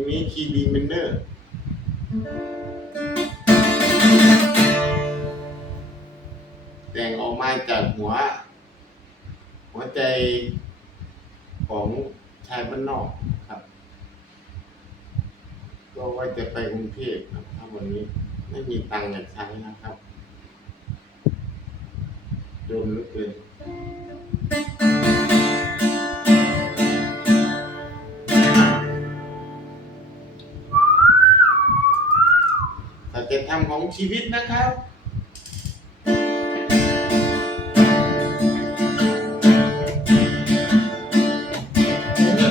งนี้คีย์ดีมินเนอร์แต่งออกมาจากหัว หัวใจของชายบ้านนอกครับ ก็ว่าจะไปกรุงเทพครับถ้าวันนี้ไม่มีตังค์จะใช้นะครับจนลือเกิน จธรรมของชีวิตนะครับ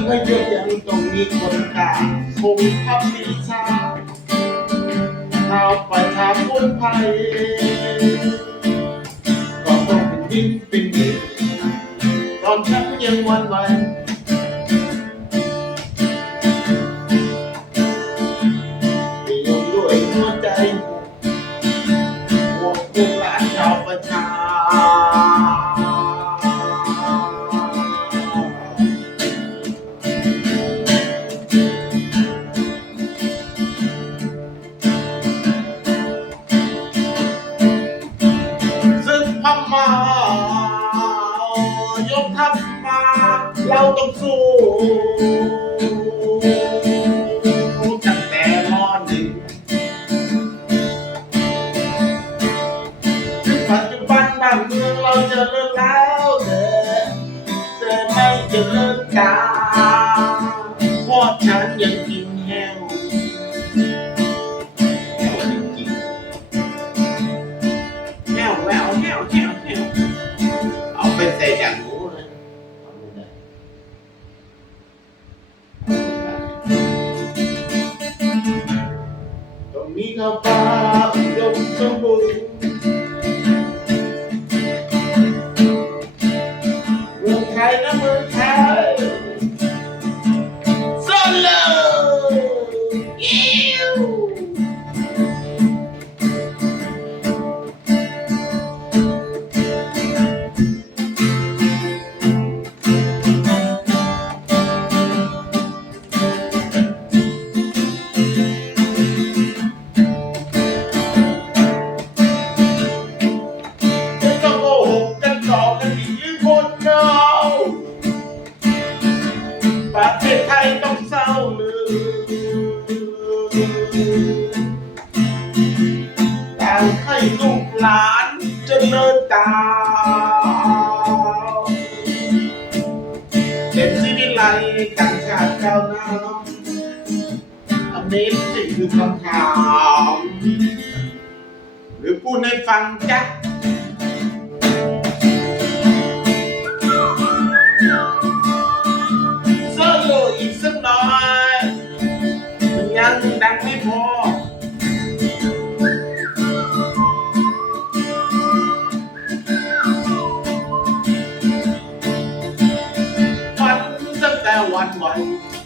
ไม่เยอะยังต้องมีคนกลางคงทับปีชาชาวประชาชนไทยก็ต้องเป็นดินเป็นดินตอนฉันยังวันไหว ทัพมาเราต้องสู้ตั้งแต่รอหนึ่งถึงปัจจุบันบ้านเมืองเราเจะเลิกแล้วแต่แต่ไม่เจะเลิกกาเพราะฉันยัง ตรงนี้ ประเทศไทยต้องเศร้าเลยแต่ให้ลูกหลานเจริญตามเป็นสิวิไลกันชาติเจ้าหน้าอันนี้สิ่งคือคำถาม หรือพูดให้ฟังจ๊ะ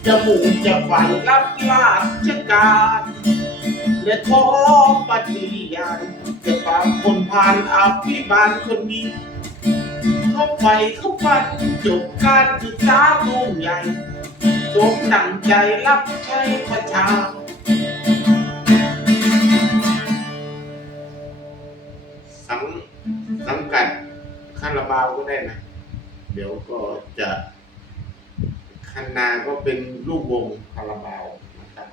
จะหมู่จะฝันรับราชการและขอปฏิญาณจะปากคนผ่านอภิบาลคนนี้เข้าไปเข้าปันจบการศึกษาตูงใหญ่สมดังใจรับใช้ประชาชน เป็นลูกวงคาราบาวนะครับ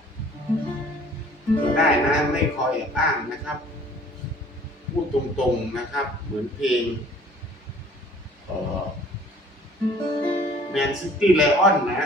ก็ได้นะไม่คอยอ้างนะครับ พูดตรงๆนะครับ เหมือนเพลงแมนซิตี้ไลออนนะ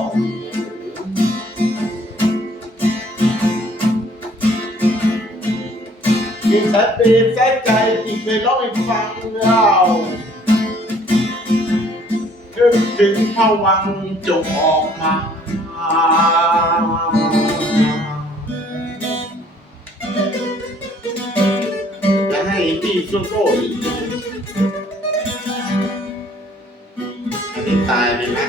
งมีสติแสใจที่เคยร้องให้ฟังนึกถึงพวังจงออกมาจะให้พี่โซโซ่อีกอันนี้ตายเลยนะ